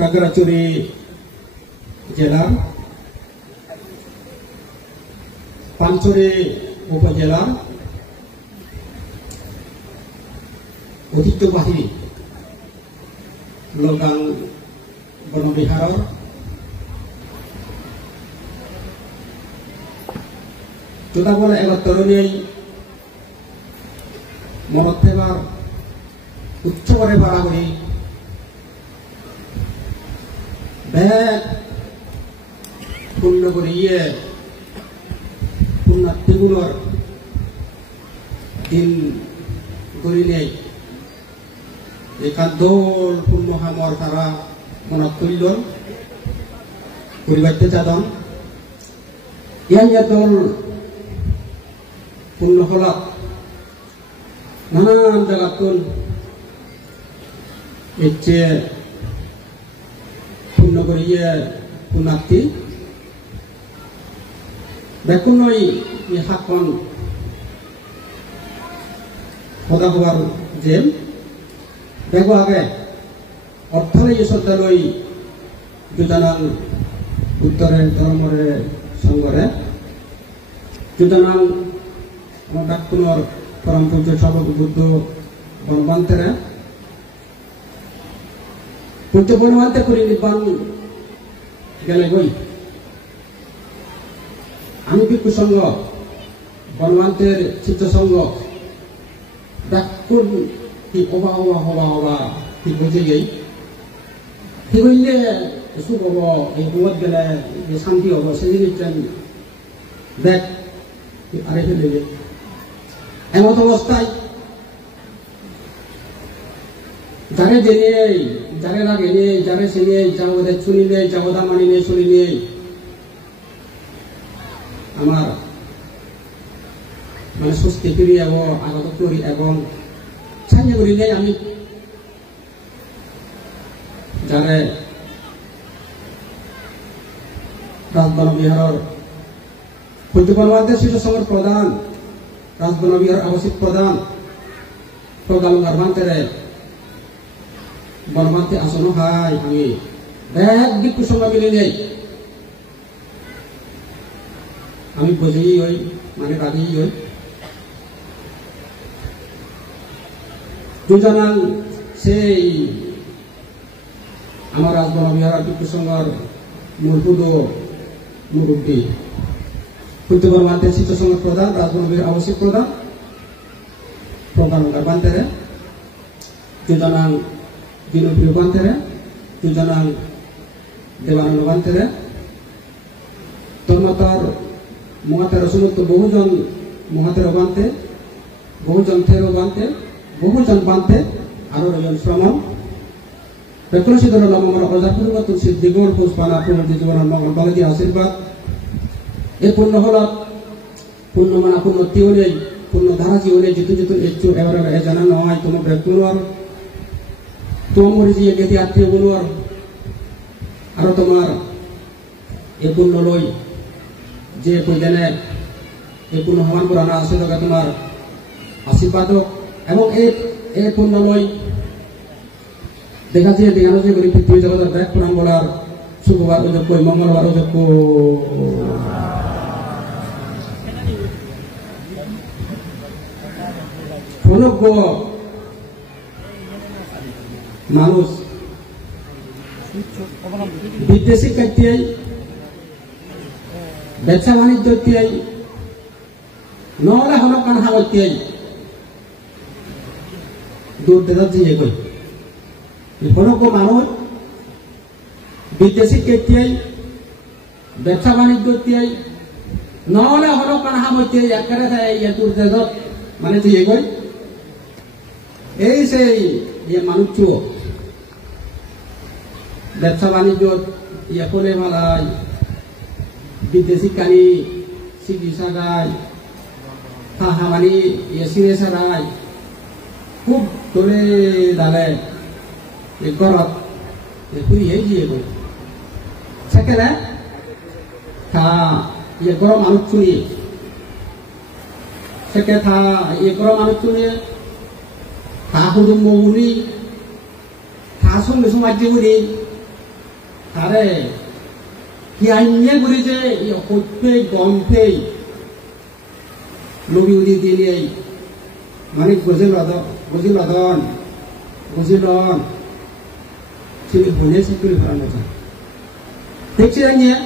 খাগড়াছড়ি জেলাৰ পানছড়ি উপজেলাৰ ঐতিহ্যবাহী লগাং বনবিহাৰৰ জোতাবলে এবার তরুণী মনত থেবার উৎসবরে বাড়াবড়ি ব্যাগ পূর্ণ করিয়ে পুণ্যার্থীগুলোর দিন গড়িলে এখান দোল পূর্ণ হামর তারা মনত করিল পরিবারতে যাদন ইয়া দল পূর্ণ হলাত নানান জায়গাতুন ইচ্ছে পূর্ণ করিয়ে পুণ্যার্থী বেকুনই হাকন সদা হওয়ার জেল দেখো আগে অর্থলে ইসদালই দুজনাং উত্তরের ধর্মরে সংঘরে দুজনাং আমার ডাকুনর পরম পূজ্য সর্ববুদ্ধ বনবান্তেরে পূজ্য বনবান্তে করি নির্বাণ গেলে গই আমি ভিক্ষু সংঘ বনবান্তের চিত্ত সংঘ ডাকুন কি অবা অবা হবা হবা কি বুঝে গেই কি বললে সুখ হব এই বুয়াত গেলে শান্তি হব সেই জিনিস দেখ আরে ফেলে এমত অবস্থায় যারে জেনে যারে লাগে নেই যারে চিনে যাওদের শুনি নেই যাওদা মানি নেই শুনি নেই আমার মানে সুস্থি ফিরি এবং আগত করি এবং সাহায্য করি নেই আমি যারে রাজবনবিহারের পূজ্যবনবান্তের শিশু সংঘর প্রধান রাজবনবিহার আবাসিক প্রধান প্রগালঙ্গার বান্তেরে বনবান্তে আসন হাই আমি ব্যাগ ভিক্ষু সংঘ মিলে নেই আমি বুঝেই হই মানে রাগেই হই দুজনাং সেই আমার রাজবনবিহার ভিক্ষু সংঘর মূলপুদ মুরব্বী পূজ্যবনবান্তের শিশু সংঘ প্রধান রাজবনবিহার আবাসিক প্রধান প্রগালঙ্গার বান্তেরে দুজনাং দিনপ্রিয় বান্তেরে দুজনাং দেবানন্দ বান্তেরে তন্মতার মহাতের সুনত বহুজন মহাতের বান্তে বহুজন থেরো বান্তে বহুজন বান্তে আরো রজন শ্রমণ বেকুলসী দল আমার অজার পরিবর্তন সিদ্ধিগোল পুষ্পানা পুনর্জি জীবনের মঙ্গল বাগদি আশীর্বাদ এ পূর্ণ হল পূর্ণ মানা পূর্ণ তিউনে পূর্ণ ধারা জীবনে জিতু জিতু এচু এবার এ জানা নয় তোমার বেকুনর তোমার মরিজি গেতি আত্মীয় গুণর আরো তোমার এ পূর্ণ লই যে কইলেনে এই পূর্ণ হমান পুরানা আছে তোমার আশীর্বাদ এবং এই পূর্ণ লই দেখা যায় দেখানো যে পৃথিবী জগতের ব্যাগ পুরাণ বলার শুক্রবার অযোগ্য মঙ্গলবার অযোগ্য অযোগ্য মানুষ বিদেশি কাটিয়াই ব্যবসা বাণিজ্য তিয়াই নহলে হলক কান হাগল তিয়াই দূর দেশত যিয়ে গৈ হলক মানুষ বিদেশি কেতিয়াই ব্যবসা বাণিজ্য তিয়াই নহলে হলক কান হাগল তিয়াই একেবারে থাকে দূর দেশত মানে যিয়ে গৈ এই সেই মানুষ ব্যবসা বাণিজ্য ইয়ে করে মালাই বিদেশি কানি চিকিৎসা গায় হামানি সিনে সারাই খুব তোলে দালে ঘরত ফুরিয়ে গিয়ে গই সেকেলে থা ইয়ে গরম মানুষ চুনি সেকে থা ইয়ে গরম মানুষ চুনি থা হুদুম মৌনি থা সঙ্গে সমাজ জীবনী তারে কি আইনে করি যে হইফে গমফে নবী উদি দিয়ে মানে গজিলন তিনি হলে চাকরি করানো যায় দেখছি জানিয়ে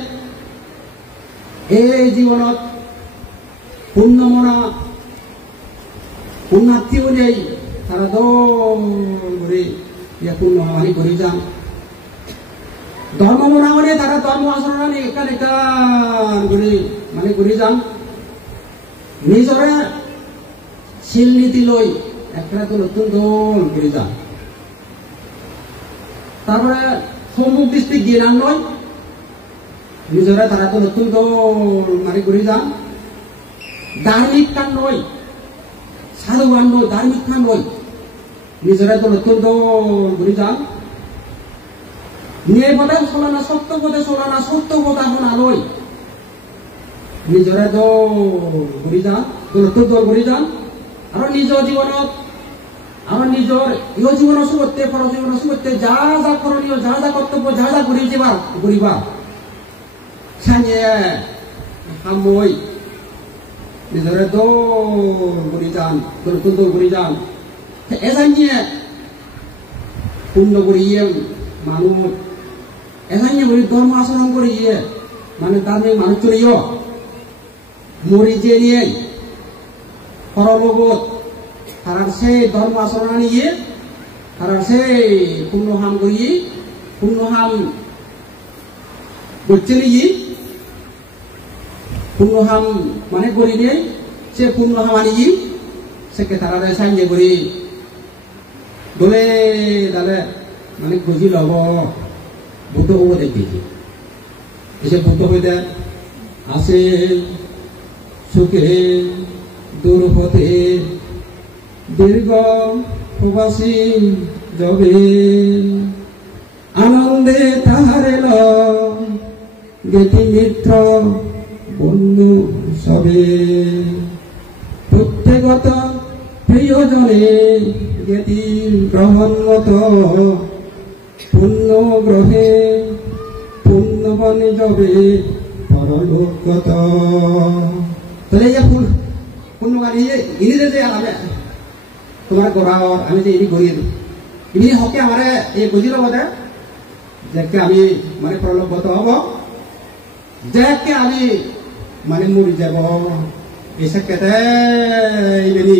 এই জীবনত পুণ্যার্থী অনুযায়ী তারা দল করে পূর্ণ মানে করে যান ধর্ম মনা মানে তারা ধর্ম আচরণ একান করে মানে করে যান নিজরে শিল নীতি লই একটা তো নতুন দল করে যান তারপরে সম্মুখ দৃষ্টি জ্ঞান নয় নিজরে তারা তো নতুন দল মানে করে যান ধার্মিক কান নয় সাধুবান নয় ধার্মিক কান নয় নিজরে তো নতুন দল করে যান নিয়ে পদে চলানা সত্য পদে চলানা সত্য পদ এখন আলোয় নিজরে দল করে যান নতুন দল করে যান আর নিজৰ জীৱনত আমার নিজের ইহ জীবন সুগতে পর জীবন সুগতে যা যা করণীয় যা যা কর্তব্য যা যা করিবা সানিয়ে হামই নিজরে দৌড়ি যান দৌড়ি যান এজানিয়ে পূর্ণ করিয়ে মানুষ এজানিয়ে বলি ধর্ম আচরণ করিয়ে মানে ধার্মিক মানুষ চলিও মরি যে নিয়ে পরমগত তারা সেই ধর্ম আচরণ নিয়ে তারা সেই পূর্ণহাম করি পূর্ণহাম করছে নিয়ে পূর্ণহাম মানে করি নিয়ে সে পূর্ণহাম আনি সেকে তারা সাহায্য করি দলে দালে মানে খুঁজি লব বুদ্ধ হব দেখি এসে বুদ্ধ হইতে আসে সুখে দূরপথে দীর্ঘ প্রবাসী যাবে আনন্দে তাহারে জ্ঞাতি মিত্র বন্ধু সবে প্রত্যেকত প্রিয়জনে জ্ঞাতি গ্রহণমত পুণ্য গ্রহে পুণ্যবনে যাবে পরলোকগত তাহলে এই ফুল পুণ্য গাড়ি ইনি যে আমি তোমার গড়াও আমি যে ইনি গড়ি ইনি হকে আমার এই বুঝিল বোধে যে আমি মানে প্রলোভগত হব যে আমি মানে মরি যাব এসে কেটে ইনি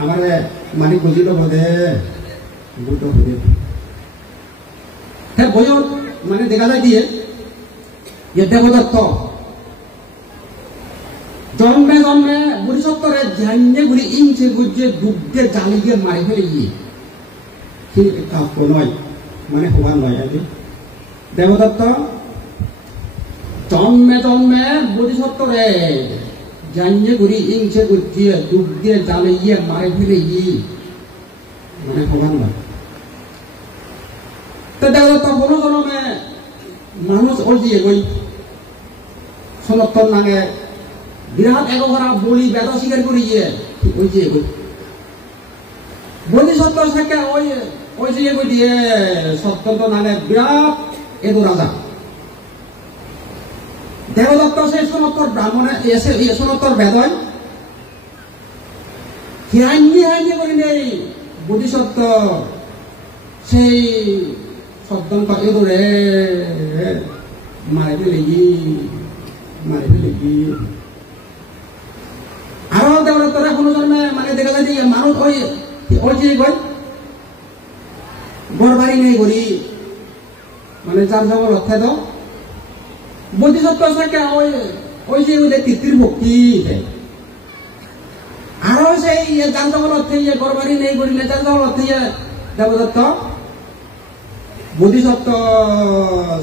আমার মানে বুঝিল বোধে বুদ্ধ হয়ে হ্যাঁ বই মানে দেখা যায় দিয়ে দেবদত্ত জন্মে জন্মে বুড়িসত্তরে জানিয়ে গুলি ইঞ্চে গুজে দুগ্ধে জ্বালিয়ে মারি ফেলে গিয়ে কাব্য নয় মানে হবার নয় আর কি দেবদত্ত জন্মে জন্মে বুড়িসত্তরে জানিয়ে গুলি ইঞ্চে গুজে দুগ্ধে জ্বালিয়ে মারি ফেলে গিয়ে মানে হবার নয় তো দেবদত্ত কোনো জন্মে মানুষ অজিয়ে গই সনাতন নাগে বিরাট এগোরা বলি বেদ স্বীকার করি গিয়ে ওই যে বলি সত্য থাকে ওই যে এগো দিয়ে সত্যন্ত নাগে বিরাট এগো রাজা দেবদত্ত সেই সনত্তর ব্রাহ্মণে এসে সনত্তর বেদয় হাইনি করি নেই বোধিসত্ত্ব সেই সত্যন্ত এগোরে মারি ফেলে আরো দেবদত্তরা কোনো জন্মে মানে দেখা যায় যে মানুষ ওই যে গড় বাড়ি নেই করি মানে যার জগৎ অর্থাৎ বোধিসত্ত্ব থাকে ওই যে তৃতীয় ভক্তি আরো সেই যার জগৎ অর্থে গড় বাড়ি নেই করিলে যার জগৎ অর্থে দেবদত্ত বোধিসত্ত্ব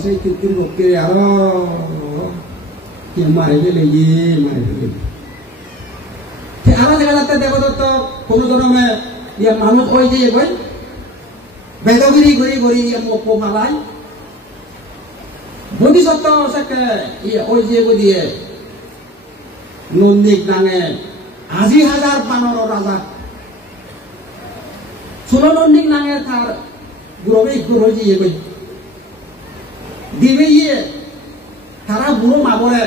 সেই তৃতীয় ভক্তি আরো মারি ফেলে আরো দেখা যাচ্ছে দেবদত্ত কোনো জন্মে মানুষ ওই যে বেদগিরি করি মুখ মালাই বোধিসত্ত্ব ওই যে দিয়ে নন্দিক নাঙে ৮০,০০০ পানর রাজা ষোলো নন্দিক নাঙের তার গুরবে গুরু যে দিবে ইয়ে তারা বুড়ো মাবরে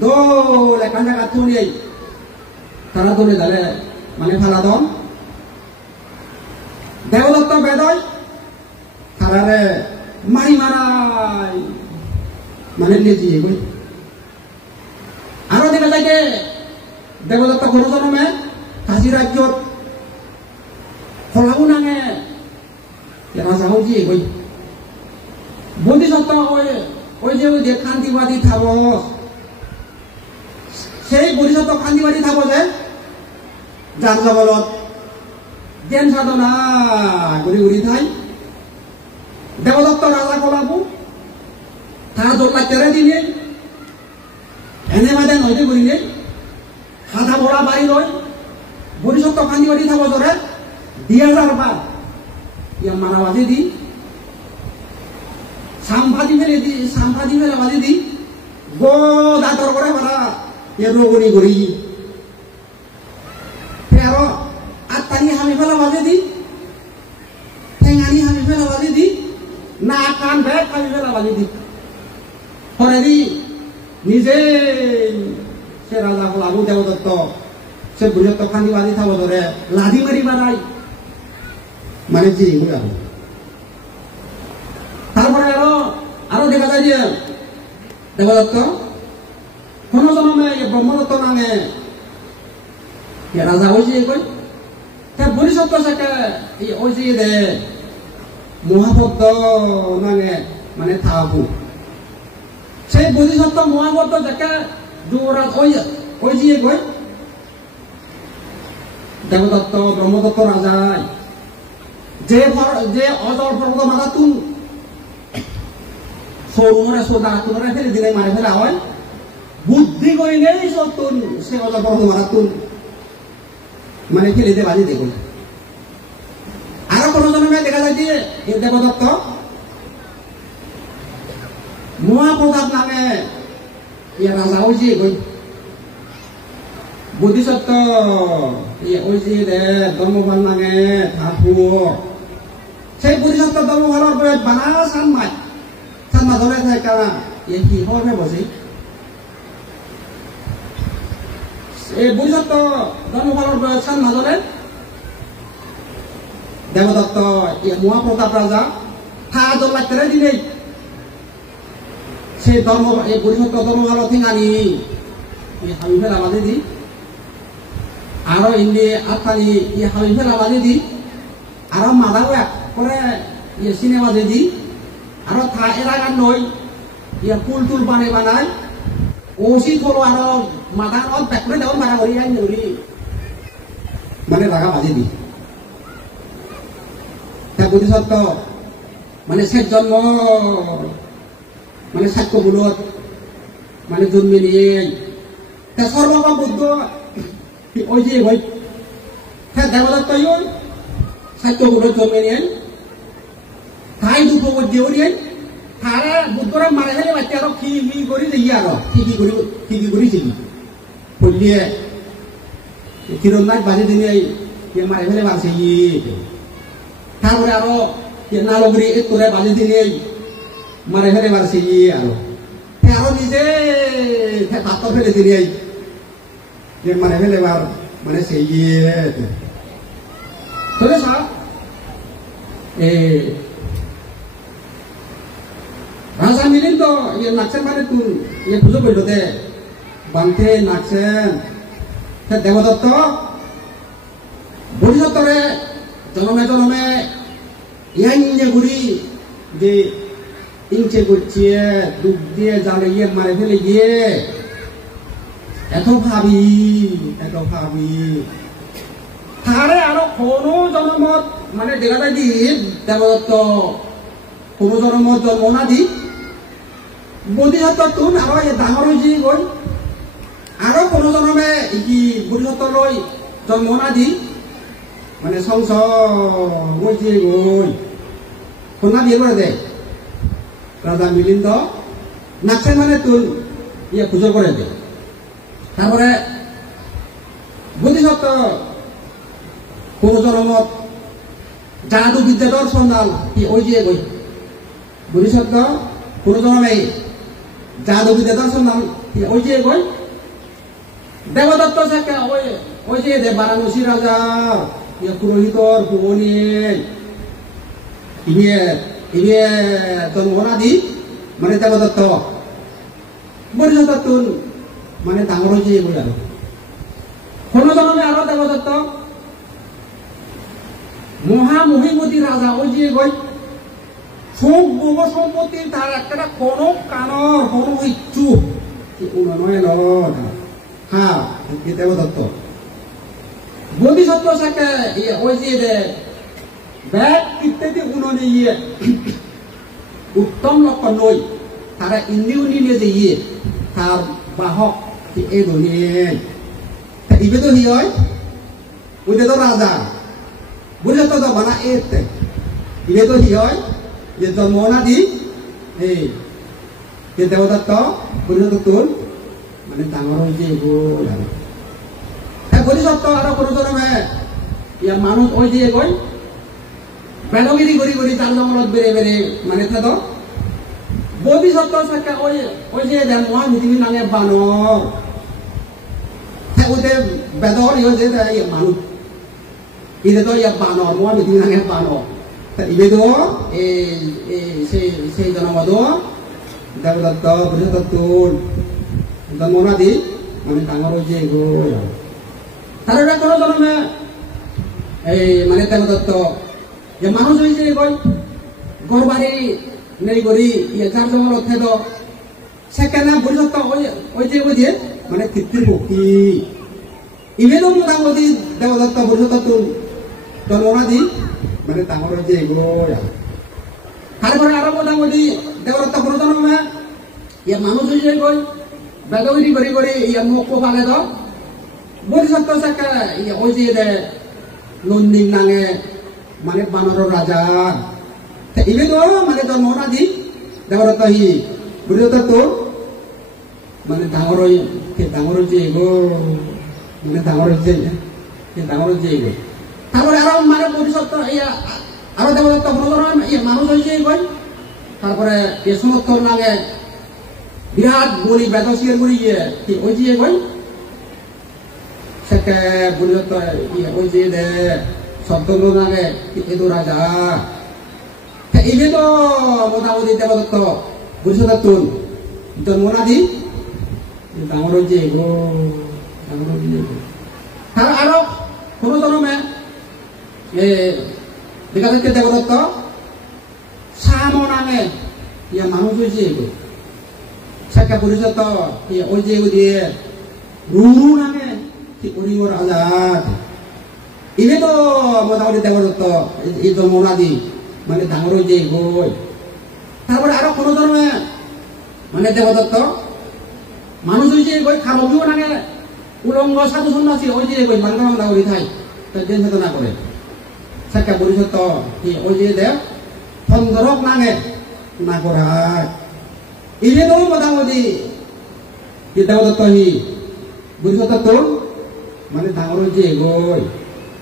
দোলে কাঁচা কাঠ নিয়ে তারা দলে দালে মানে ফালা দন দেবদত্ত বেদয় তারারে মারি মারাই মানে লেজিয়ে গই আরো দেখা যায় যে দেবদত্ত কোনো জন্মে কাশী রাজ্যত ফলাবো নাঙে রাজা হয়ে গই বোধিসত্ত্ব ওই যে শান্তিবাদী থাব সেই বোধিসত্ত্ব শান্তিবাদী থাব যে যার জগলত জ্ঞান সাধনা ঘুরি ঘুরি থাই দেবদত্ত রাজা কলাবো তারা জল্লা তেরে দিনে এনে মাঝে নদী ঘুরি নেই হাজা বড়া বাড়ি লয় বোধিসত্ত্ব শান্তিবাদী থাব জরে 2000 বার ইয়া মানাবাজি দি সাম্পাদি ফেলে বাজি দি গো দাঁতর করে বলা এ রোগনি করি আরো আত্মানি হামি ফেলা বাজি দি ঠেঙানি হামি ফেলা বাজি দি না কান ব্যাগ হামি ফেলা বাজি দি পরে দি নিজে সে রাজা লাগু দেবদত্ত সে বুঝত্ত খান্দি বাজি থাকো ধরে লাদি মারি বাড়াই মানে জি তারপরে আরো দেখা যায় যে দেবদত্ত কোন জন্মে ব্রহ্মদত্ত নামে রাজা হয়েছে কই তার বরিসত্ব সাকে ওই যে দে মহাভক্ত নামে মানে থাকু সেই বরিসত্ব মহাভক্ত যাকে যুবরাজ ওই যে কই দেবদত্ত ব্রহ্মদত্ত রাজায় যে অজর পর্বত মারাতুন সৌরমরে সোদাতুনরে ফেলে দিলে মারে ফেলা হয় বুদ্ধি কইলেই সতুন সে অজর পর্বত মারাতুন মানে ফেলে দিয়ে বাজি দেখুন আরো কোন জন্মে দেখা যায় যে এই দেবদত্ত মহাপ্রতাপ নামে ইয়া রাজা হয়েছে কই বুদ্ধিসত্ত্ব ওই যে ধর্মফল নামে থাকু সেই বুদ্ধিসত্ত্ব ধর্মফলের বয়স বানা সানমাই ধরে থাকা এ কি হবে বসে এই বুদ্ধিসত্ত্ব ধর্মফলের বয়স সান মাজরে দেবদত্ত মহাপ্রতাপ রাজা থা জল্লা তেরে দিলে সেই ধর্ম এই বুদ্ধিসত্ত্ব ধর্মফল ঠিঙানি হামি ফেলা বাজে দি আরো ইন্দি আত্মানি হামি ফেলা বাজে দি আরো মাদাও এক করে সিনেমা যে দি আরো থা এরা গান নই ফুল টুল বানাই ওসি থলো আরো মাদানত ব্যাকরে দেওয়া মারা করি আই নরি মানে রাগা বাজে দি তা বুদ্ধিসত্ত্ব মানে শেষ জন্ম মানে সাক্ষ্য বুলত মানে জন্মে নিয়ে তা সর্বপ্রথম বুদ্ধ ওই যে ওই দেবদত্ত সাক্ষ্য বুলত জন্মে নিয়ে তাই দুটো দিয়েও নিয়ে তারা বুদ্ধরা মারে ফেলে বাচ্চা আরো কি করে যাই আরো কি করেছিল বললিয়ে কিরণনাথ বাজে দিনে মারে ফেলে বাড়ছে তারপরে আরো নালগরি করে বাজে দিনে মারে ফেলে বাড়ছে আরো নিজে পাত্র ফেলে দিনে মারে ফেলে বার মানে সেই চলে সব রাজা মিলিন্দ নাকছেন মানে তুই পুজো করল দে বাংতে নাকছেন দেবদত্ত বরিদত্তরে জনমে ইয়ে ঘুরি যে ইঞ্চে করছে দুধ দিয়ে জালে ইয়ে মারে ফেলে গিয়ে এত ভাবি তারে আরো কোনো জন্মত মানে দেখা যায় দি দেবদত্ত কোনো জন্মত জন্ম না দি বদিসত্ত্ব তুন আরো ডাঙর হয়েছি গই আরো কোনো জন্মে কি বদিসত্ত্ব লৈ জন্ম না দি মানে সংসার হয়েছে গই কোনা দিয়ে করে দে রাজা মিলিন্দ নাকছেন মানে তুন ইয়ে পুজো করে দে তারপরে বদিসত্ত্ব কোনো জন্মত জাদু বিদ্যা দর্শন দাল কি ওই যে গই বদিসত্ত্ব কোনো জনমে যাদবীদের দর্শন নাম ওই যে কই দেবদত্ত সাকে ওই যে বারাণসী রাজা পুরোহিতর পুবনি ইয়ে জন্মনাদি মানে দেবদত্ত বরিশদত্ত মানে ডাঙর হয়েছে বই আর কোন জন্মে আরো দেবদত্ত মহামহিমতী রাজা ওই যে কই সব ভোগ সম্পত্তি তার একটা কোন কানর কোন ইচ্ছু উন্নয় হ্যাঁ দেবদত্ত বোধিসত্ত্ব সাকে ওই যে ব্যাগ ইত্যাদি উন্নয়নে উত্তম লক্ষণ নই তারা ইন্দ্রিয় নিয়ে যে তার বাহক এই ধনিয়ে ইবে তো হি হয় ওইটা তো রাজা বুঝলে তো বানা এতে ইবে তো হি হয় যে জন্ম না দি এই যে দেবদত্ত পরিণত মানে ডাঙর হয়েছে এগুলো পরিষত্ব আরো কোনো জন্মে ইয়া মানুষ ওই দিয়ে কই বেদগিরি করি করি তার জঙ্গলত বেড়ে বেড়ে মানে থাকো বোধিসত্ত্ব সাকা ওই যে মহা পৃথিবীর নামে বানর ওতে বেদর ইয়ে যে মানুষ ইদে তো ইয়া বানর মহা পৃথিবীর নামে বানর ইবে তো সেই জন্মদ দেবদত্ত পরিষত্ত জন্ম না দি মানে ডাঙর হয়েছে এগুলো তার কোনো জন্মে এই মানে দেবদত্ত যে মানুষ হয়েছে কই ঘর বাড়ি নেই করি যার জঙ্গল খেদ সেখানে পরিষত্ব ওই যে বুঝে মানে তৃপ্তির ভক্তি ইভেনও মোটামুটি দেবদত্ত পরিষত্ব জন্ম না দি মানে ডাঙর হয়েছে এগুলো তারপরে আরো মোটামুটি দেবদত্ত কোনো জন্মে মানুষ হয়েছে কই বেদগিরি করি করি মুখ পালে তো বরিশত্ব সাকা ওই যে নন্দিন নাঙে মানে বানর রাজা ইবে তো মানে জন্ম না দি দেবদত্ত হি বরিশত্ব মানে ডাঙর হয়েছে এগো মানে ডাঙর হয়েছে এগো তারপরে আরো মানে বরিশত্ব আরো দেবদত্ত মানুষ হয়েছে এগো তারপরে সমর্থ নাঙে বিরাট বলি বেদশিয়ার বলি ওই যে কই সেকে বলিত ওই যে সন্তন্দ নাগে এদো রাজা ইবে তো মোটামুটি দেবদত্ত বরিশদত্ত জন্ম না দি ডাঙর হয়েছে এগো ডাঙর হয়েছে তার আরো কোনো জন্মে দেখা যাচ্ছে দেবদত্ত সাম নামে মানুষ হয়েছে এগো সাক্ষা পরিষদ ওই যে দিয়ে রুরু নামে অরিও রাজা ইবে তো মোটামুটি দেবদত্ত এই জন্ম না দি মানে ডাঙর হয়েছে গই তারপরে আরো কোনো ধর্মে মানে দেবদত্ত মানুষ হয়েছে গই খামবিও নাগে উলঙ্গ সাধু সন্ন্যাসী ওই যে গই মানব নাগরিক থাই দেন চেতনা করে সাক্ষা পরিষদ ওই যে দেব ফন্দরক নাগে না করা ইবে তো মোটামুটি দেবদত্ত হি বরিশদত্ত মানে ডাঙর হয়েছে এগোই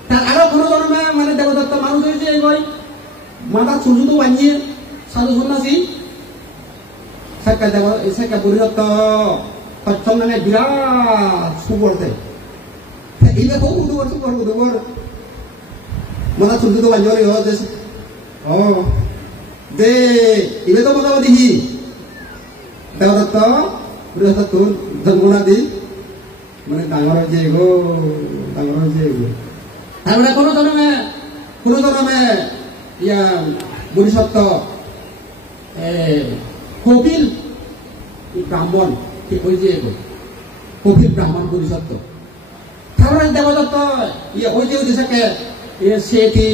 তার আরো কোনো জন্মে মানে দেবদত্ত মানুষ হয়েছে এগোই মাথা ছোট ছোট বানিয়ে সাধু সন্ন্যাসী সাক্ষা বরিশদত্ত সচ্ছম নামে বিরাট সুপরতে ইবে তো উদুবর মাথা ছোট ছোট বানিয়ে ও দে ইবে তো মোটামুটি হি দেবদত্ত বরিশদত্ত জন্ম না দি মানে ডাঙর হয়েছে এগো তারপরে কোনো জন্মে বরিশত্ব কপিল ব্রাহ্মণ ওই যে এগো কপিল ব্রাহ্মণ বরিশত্ব তারপরে দেবদত্ত ওই যে ওদিকে সেটি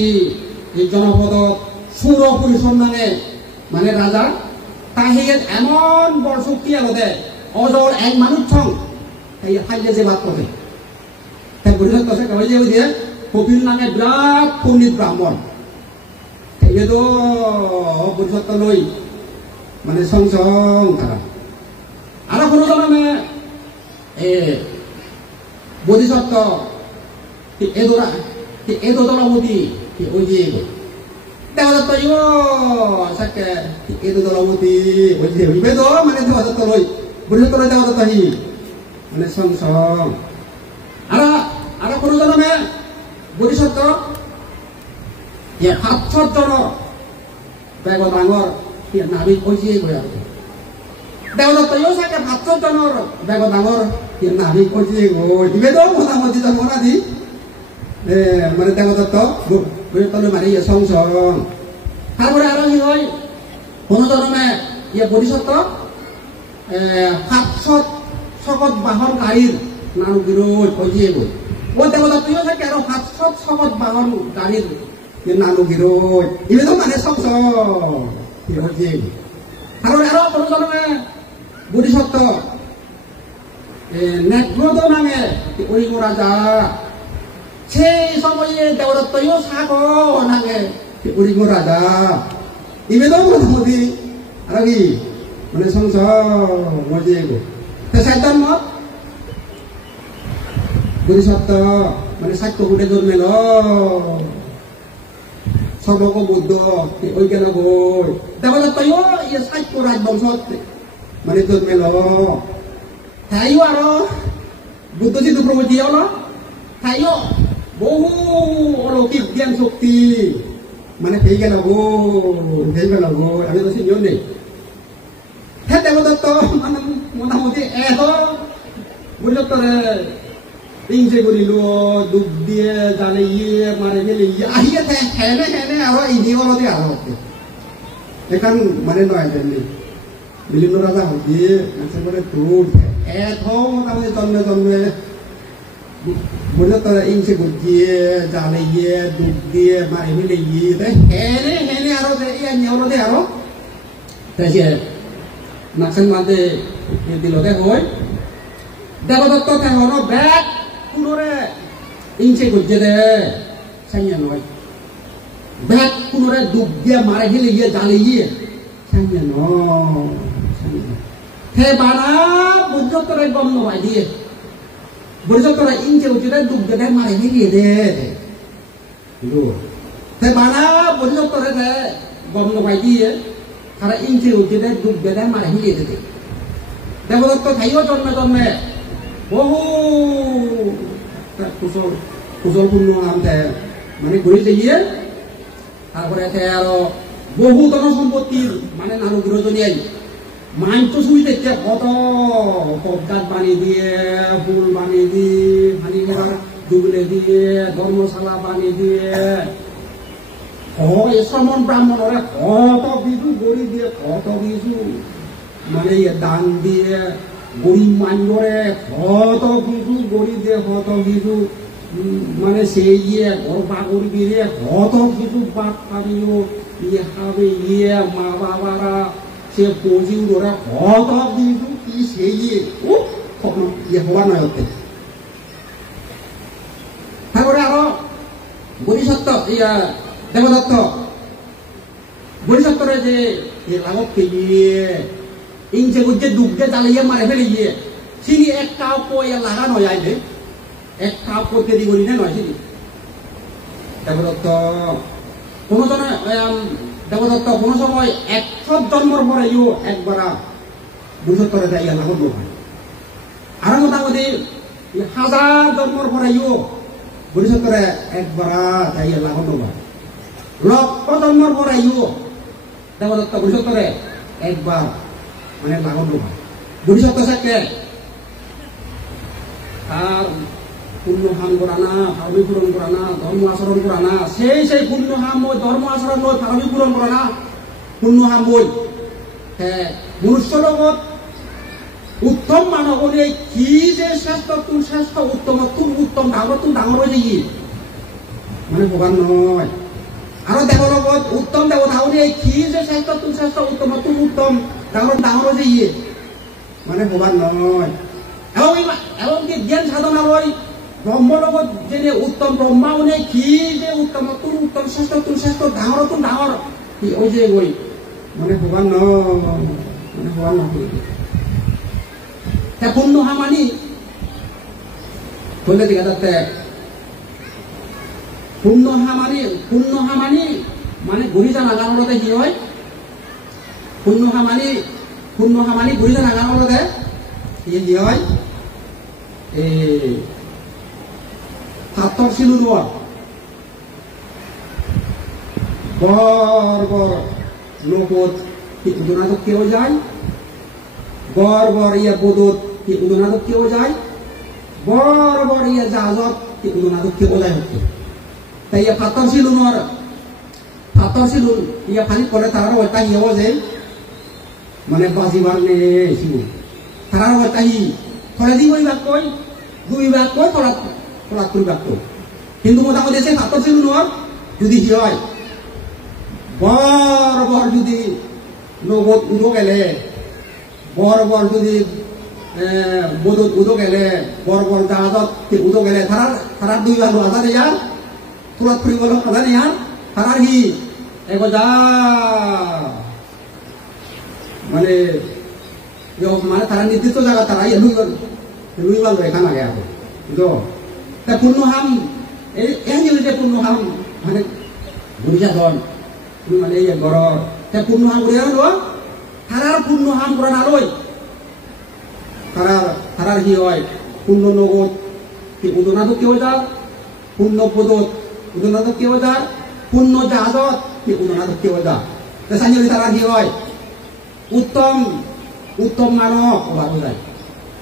জনপদ সুরপুরী সন্ধানে মানে রাজা তাহিয়ে এমন বড় শক্তি আলোতে অজর এক মানুষ ছং ফাইলে যে বাদ করে তাই বরিশত্ব ওই যে দিয়ে কপিল নামে বিরাট পণ্ডিত ব্রাহ্মণ এ তো বরিশত্ব নই মানে সংসং তারা আরো কোনো জন্মে বোধিসত্ত্ব এদোদলামতি ওই যে 대화다 이거 사케 이도 돌아오디 어디 이베도 만에 대화다 돌아이 머리 돌아 대화다 이 만에 성성 알아 그런 사람에 머리 섰다 예 합쳤잖아 배고 당어 이 나비 어디에 거야 대화다 이거 사케 합쳤잖아 배고 당어 이 나비 어디에 거 이베도 뭐나 어디다 뭐나디 네 만에 대화다 그 떨려 말이야 성성 하루에 알아요 어느 사람에 예 버리셨다 합첫 서것 바헌 가일 나누기로 거지에고 어때보다 또 요새 깨로 합첫 서것 바헌 가일 나누기로 이래도 만에 성성 거지에고 하루에 알아 어느 사람에 버리셨다 넷로도망에 우리 고라자 제 서머에 대어졌어요 사고 나게 우리 고라자 이메도 어디 알아기 오늘 성성 뭐지고 대사했단 뭐 우리 섰다 오늘 사또 그래 dorme로 서보고 못도 의견하고 대어졌어요 이 사또 라जबंशत মানে dorme로 타이오 알아 বুদ্ধ 지도 প্রভু지ও나 타이오 বহু অলৌকিক জ্ঞান শক্তি মানে পেয়ে গেল আমি তো সিনিয়র নেই হ্যাঁ দেবদত্ত মানে মোটামুটি এত বুঝতরে ইংসে করিল ডুব দিয়ে জানে ইয়ে মারে ফেলে আহিয়ে হেনে আরো ইনি অলতে আরো এখান মানে নয় জানি মিলিন্দ রাজা হতি মানে তোর এত মোটামুটি জন্মে বুঝতরে ইংসে করছিয়ে জালে ইয়ে ডুব দিয়ে মারে ফেলে ইয়ে হেনে আরো ইয়ে নিয়লতে আরো তাই নাকসাং মাঝে দিলতে হয় দেবদত্ত তেহন ব্যাগ পুনরে ইংসে করছে দে সাইয়া নয় ব্যাগ পুনরে ডুব দিয়ে মারে ফেলে ইয়ে জালে ইয়ে সাইয়া নয় হে বানা বুঝতরে গম নয় দিয়ে বুঝতরে ইংসে করছে দে ডুব দিয়ে মারে ফেলে দে হে বানা বুঝতরে দে গম নয় দিয়ে তারা ইঞ্চি উঠে দেয় ডুব দেয় মারে হিলিয়ে দিতে দেবদত্ত থাইও জন্মে বহু কুশল পূর্ণ নামতে মানে ঘুরে যাইয়ে তারপরে আরো বহু ধন সম্পত্তির মানে নানু গৃহজনিয়াই মাইন্ড সুই দেখতে কত গাছ বানিয়ে দিয়ে ফুল বানিয়ে দিয়ে হানি ডুবলে দিয়ে ধর্মশালা বানিয়ে দিয়ে শ্রমণ ব্রাহ্মণরে কত কিছু গড়ি দিয়ে কত কিছু মানে দান দিয়ে গরিব মাইন্ডরে কত কিছু গড়ি দিয়ে কত কিছু মানে সেই ইয়ে গর্বা করবি রে কত কিছু বাপ পাবিও ইয়ে খাবে ইয়ে মা বাবারা সে পুঁজি ওরা কত কিছু কি সেই ইয়ে ও ইয়ে হওয়া নয় হতে তারপরে আরো বরিসত্ব ইয়া দেবদত্ত বরিসত্তরে যে লাগকে ইয়ে ইংসে গুজে ডুবতে জ্বালিয়ে মারে ফেলে গিয়ে চিনি এক কাপ ইয়া লাগা নয় আইলে এক কাপ করতে দি করি না নয় চিনি দেবদত্ত কোনো জনে দেবদত্ত কোনো সময় 100 জন্মর পরে ইউ একবার বরিসত্তরে যাই লাগত নয় আর মোটামুটি 1000 জন্মর পরে ইউ বরিসত্তরে একবার যাই লাগত নয় লক্ষ জন্মর পরে ইউ দেবদত্ত বরিসত্তরে একবার মানে লাগত নয় বরিসত্ত সাকে আর পুণ্য হাম করা না ধর্মী পূরণ করা না ধর্ম আচরণ করা না সেই পুণ্য হাম ওই ধর্ম আচরণ ওই ধর্মী পূরণ করা না পুণ্য হাম ওই হ্যাঁ মনুষ্য লগত উত্তম মানব কি যে শ্রেষ্ঠ তুন শ্রেষ্ঠ উত্তম তুন উত্তম ডাঙর হয়ে যাই মানে ভগবান নয় আর দেবর লগত উত্তম দেবতা কি যে শ্রেষ্ঠ তুন শ্রেষ্ঠ উত্তম তুন উত্তম ডাঙর হয়ে যাই মানে ভগবান নয় এবং কি জ্ঞান সাধনা হয় ব্রহ্ম লগত যে উত্তম ব্রহ্মা কি যে উত্তম তুন উত্তম শ্রেষ্ঠ তুন শ্রেষ্ঠ ডাঙর কি ওই যে ওই মানে ভগবান নয় মানে ভগবান নয় পুণ্য হামানি বললে দেখা যাচ্ছে পুণ্য হামানি মানে গুৰিজা নাগানতে কি হয় শূন্য সামানি গুৰিজা নাগানতে কি হয় এই সাতৰ চিলুনোৱা বৰ নগদ উদনাদত কেউ যায় বৰ ইয়া বদত উদনাদত কেউ যায় বৰ ইয়া জাহাজত উদনাদত কেউ যায় হচ্ছে তাই ইয়া সাতৰ চিলুন ইয়া খালি করে তারা ওইটা ইয়েও যে মানে বাজিবার নে সিলুন তারা ওইটা হি থলে দি দুই ভাগ কই থলা তুই ভাগ কই কিন্তু মোটামুটি সেই সাতৰ চিলুনৰ যদি কি হয় বৰ যদি নগদ উদো গেলে বৰ যদি বদত উদো গেলে বৰ জাহাজত উদো গেলে তারার দুই ভাগ আজাদ ইয়ার তুলাত ফুরি গেল আজাদ ইয়ার তারার হি এগো যা মানে মানে তারা নির্দিষ্ট জায়গা তারা লুই গেল এখান আগে আগে বুঝো তা পূর্ণ হাম এই যে পূর্ণ হাম মানে বুঝা ধন মানে এই ঘর তা পূর্ণ হাম করে আনো তারার পূর্ণ হাম করে না লই তারার কি হয় পূর্ণ নগদ কি উদনাদত কেউ যা পূর্ণ পদত উদনাদত কেউ যা পূর্ণ জাহাজত কি উদনাদত কেউ যা সাঞ্জলি তারার কি হয় উত্তম মানব ওরা বোঝায়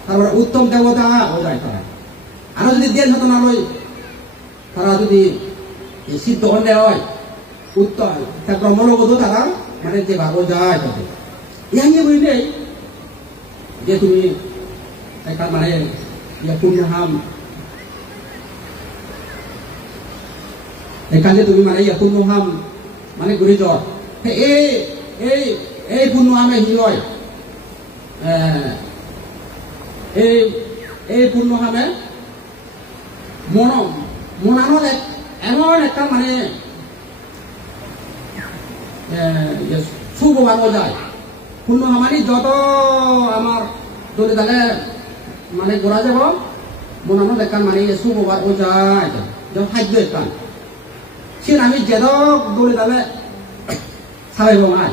তারপরে উত্তম দেবতা বোঝায় তারা আরো যদি দেন হতো না লই তারা যদি সিদ্ধ হলে হয় উত্তম ব্রহ্মলোক তারা মানে যে ভাব যায় তাদের ইয়াঙ্গে বুঝলে যে তুমি একটা মানে পূর্ণ হাম এখানে তুমি মানে পূর্ণ হাম মানে ঘুরে যাও এই পূর্ণ হামে কি হয় এই পূর্ণ হামে মনানো এমন একটা মানে শুভ বানো যায় পূর্ণ হামানি যত আমার দলে দালে মানে গোড়া যাব মনানো দেখান মানে শুভ বানো যায় যখন খাদ্য একান সে আমি যেদক দলে দালে সাবাইব নাই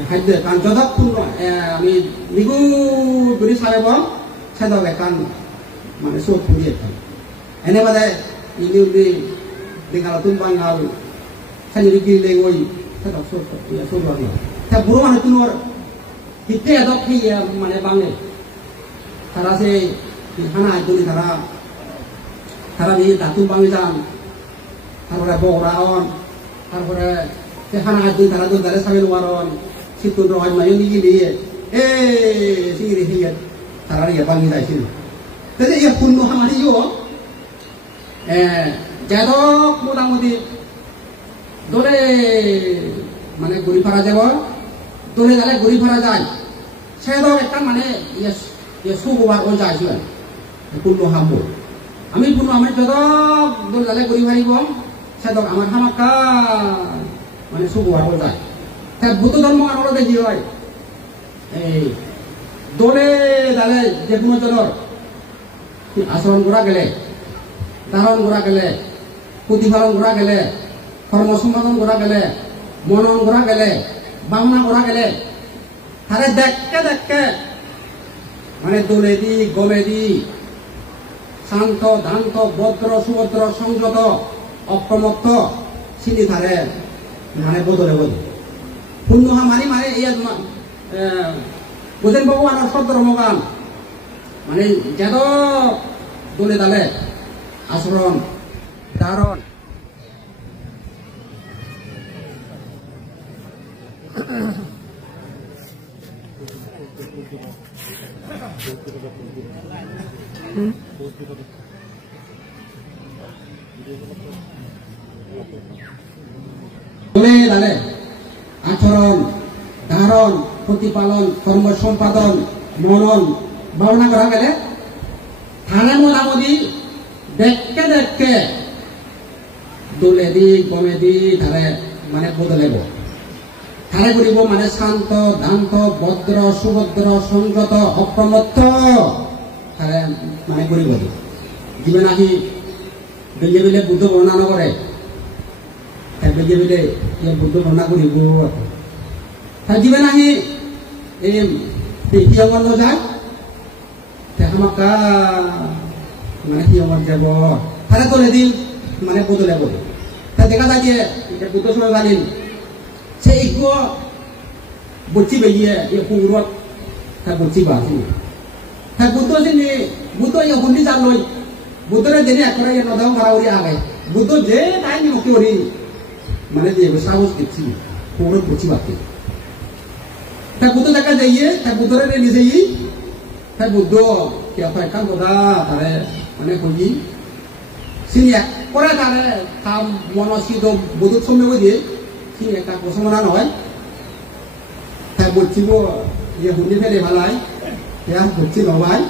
খাদ্য একান যদক পূর্ণ আমি নিগুড় করে সাবাইব সেদক একান মানে চোখ ফুলি একান এনে বাদে ইনি উদি দেখালাতুন বাঙাল সাইনি গিলে গই সেদক চোখ বাঙাল তা বুড়ো মানুষ তুনোর হিতে এদক মানে বাঙে তারা সে হানা আইতুনি তারা নিয়ে দাতুন বাঙে যান তারপরে বগরান তারপরে সে হানা আইতুনি তারা দুধারে সাবেল ওয়ারন সিতুন রহমান মায়ো নিয়ে নিয়ে সিঁড়ি হিয়ে তারা ইয়ে বাঙে যাইছিল তাহলে ইয়ে পূর্ণ হামারি যেদক মোটামুটি দলে মানে ঘুরি ফারা যাব দলে গেলে ঘুরি ফারা যায় সেদক একটা মানে সুগোবার ও যায় পূর্ণ হামব আমি পূর্ণ আমার যদক দলে গেলে ঘুরি ফারিব সেদক আমার হামাক্কা মানে সুগোবার ও যায় তাই বুদ্ধ ধর্ম আরো দেখি হয় এই দলে গেলে যে কোনো জনের আচরণ করা গেলে ধারণ করা গেলে প্রতিফলন করা গেলে কর্ম সম্পাদন করা গেলে মনন করা গেলে ভাবনা করা গেলে তারে দেখকে মানে দলে দি গলে দি শান্ত দান্ত ভদ্র সুভদ্র সংযত অপ্রমত্ত চিনি তারে মানে বদলে পূর্ণ হামারি মানে এই বুঝেন বাবু আর সব ধর্মগান মানে যেদ দলে দালে আচরণ ধারণ আচরণ ধারণ প্রতিপালন কর্ম সম্পাদন মনন ভাবনা করা গেলে থানা মোটামুটি দেখকে দোলে দি গমে দি তারে মানে বদলেব তারে করিব মানে শান্ত দান্ত ভদ্র সুভদ্র সংযত অপ্রমত্ত তারে মানে করিব যিবে নাকি বেলে বুদ্ধ বর্ণনা করে বেগে বেগে ইয়ে বুদ্ধ ধনা করিব থাকিবে নাহি এই হিয়ঙত নযায় আমাকা মানে হিয়ঙত যাব তারা তোলে দিল মানে বদলে বলে তা দেখা যায় যে বুদ্ধ সময় জানিল সে একটু বচ্চি বেরিয়ে পুরত তা বচ্চি বাসি তা বুদ্ধ সিনি বুদ্ধ ইয়ে হুন্দি জান লই বুদ্ধরে দেনে একরা ইয়ে নদাও মারাউরি আগে বুদ্ধ যে তাই নিমকি ওরি মানে যে সাহস দিচ্ছি পুরত বচ্চি বাকি তা বুদ্ধ দেখা যাইয়ে তা বুদ্ধরে নিজে তা বুদ্ধ কে হয় কাম কথা তারে মানে কই সিনি করে তারে কাম মনসিত বুদ্ধ সময় দিয়ে সিনি একটা প্রসঙ্গনা নয় তা বচ্চিব ইয়ে হুন্দি ফেলে ভালাই ya bukti bawai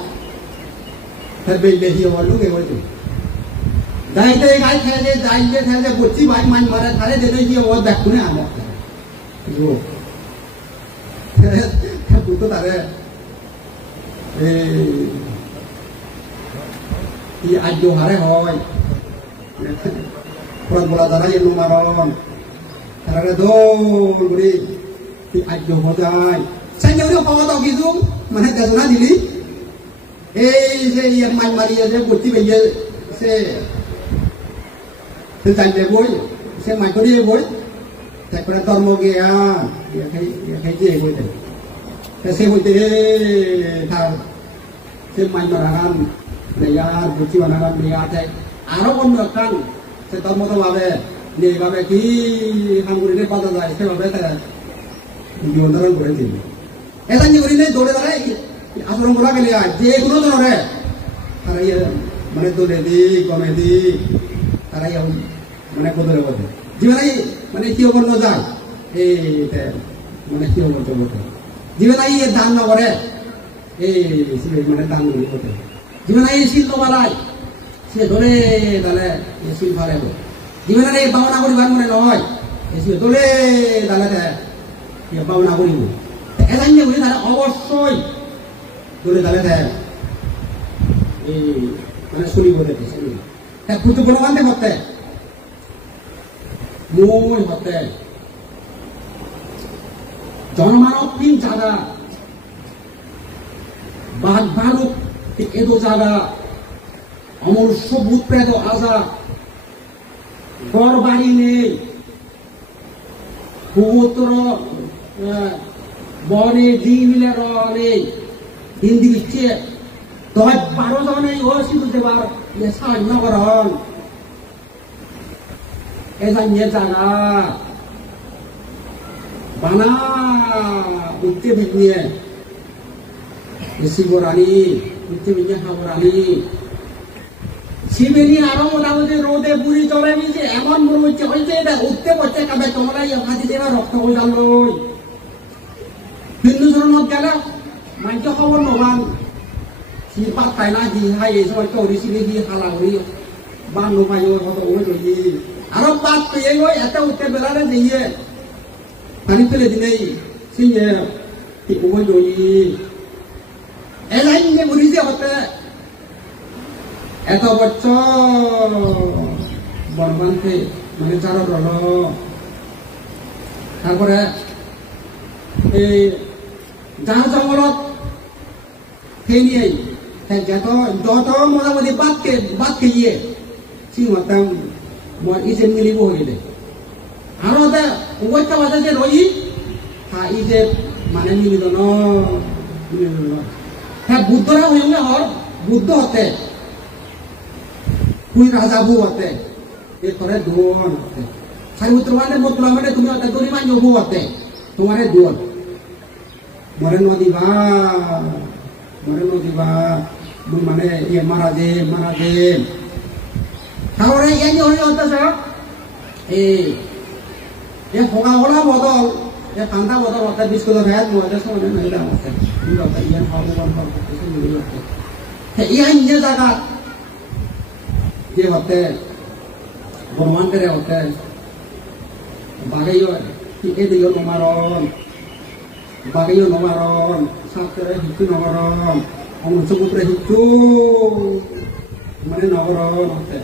terbeli hiawalu gewatu dai dai gai thale bukti bai man mara thale de dai hiawat dakune amo jo buto tare i ajo hare hoy prat bola dara ye numaron tara do guri ti ajo hodai saya udah bawa tau gitu mana kasuna dili se yang main maria se bukti beje se tanya boy se main kau dia boy tak pernah tahu mau dia kayak dia boy tu se boy tu tahu se main marahan lihat bukti marahan lihat tak arah pun makan se tahu mau tahu apa ni apa ki hamgur ini pada dah se apa tak jualan boleh tu ऐसा नहीं करी नहीं दौड़े दारे आसुरंग बोला के लिए जे गुनो तो नरे तारा ये मने दौड़े दी कमे दी तारा ये मने को दौड़े बोलते जीवन आई मने क्यों करना जाए ते मने क्यों करते बोलते जीवन आई ये दान ना करे इसी मने दान नहीं बोलते जीवन आई सील तो वाला से दौड़े दाले ये सील फाले बोल जीवन आई बावना कोरी बान मने नॉय इसी दौड़े दाले ते ये बावना कोरी बोल এলাইনে বলি তারা অবশ্যই দলে দলে দেয় এই মানে শুনি বলতে শুনি তা কুতু বলবান্তে হতে মই হতে জনমানব তিন জায়গা বাঘ ভালুক এদো জায়গা অমনুষ্য ভূত প্রেত আজা ঘর বাড়ি নেই ভূতর বনে জিমিলে রনে হিন্দি বিচ্ছে 10-12 জনে ও সিধু দেবার ইয়ে সাই নগরন এজা নিয়ে জানা বানা উত্তে বিনিয়ে সিগরানি উত্তে বিনিয়ে হাবরানি সিবেনি আরো মোটামুটি রোদে বুড়ি চলে নিছে এমন মনে হচ্ছে হইছে এটা উত্তে পড়ছে কাবে তোমরা ইয়ে ভাজি দেবা রক্ত হয়ে যাল হিন্দু ধর্মত গেলে মাইক খবর নবান সি পাত তাইনা হি হাই সময় চৌরি সিনি হি হালাউরি বান নমাই হত ওই জই আর পাত পেয়ে ওই এত উত্তে বেলারে দিয়ে পানি ফেলে দিলেই সিয়ে কি ওই জই এলাই নিয়ে বুঝিছে হতে এত বছর বর্মানতে মানে চারো রল তারপরে এই জাহাজ জঙ্গলত সেই নিয়ে যত মোটামুটি বাদকে ইয়ে সিংহতা মই ইজে মিলিব হইলে আর ওইটা বাজে যে রই হা ইজে মানে মিলিল হ্যাঁ বুদ্ধরা হইলে হর বুদ্ধ হতে কুই রাজাবু হতে এরপরে দোন হতে সাই উত্তরবানে মতলা মানে তুমি হতে দরিমান যোবু হতে তোমারে দোন মরে নদীবা মানে ইয়ে মারা দে তাহলে এই যে হয়ে হতে স্যার এই ফোকা হলা বদল এই পান্তা বদল হতে বিস্কুটের ভ্যাট মধ্যে সময় মহিলা হতে ইয়ান হরমোন কিছু মিলি হতে ইয়ান যে জায়গা যে হতে বর্মান করে হতে বাগাইও এই দিও নমারন বাগাইও নমারন সাতরে হিচু নগরন অংশপুত্রে হিচু মানে নগরন হতে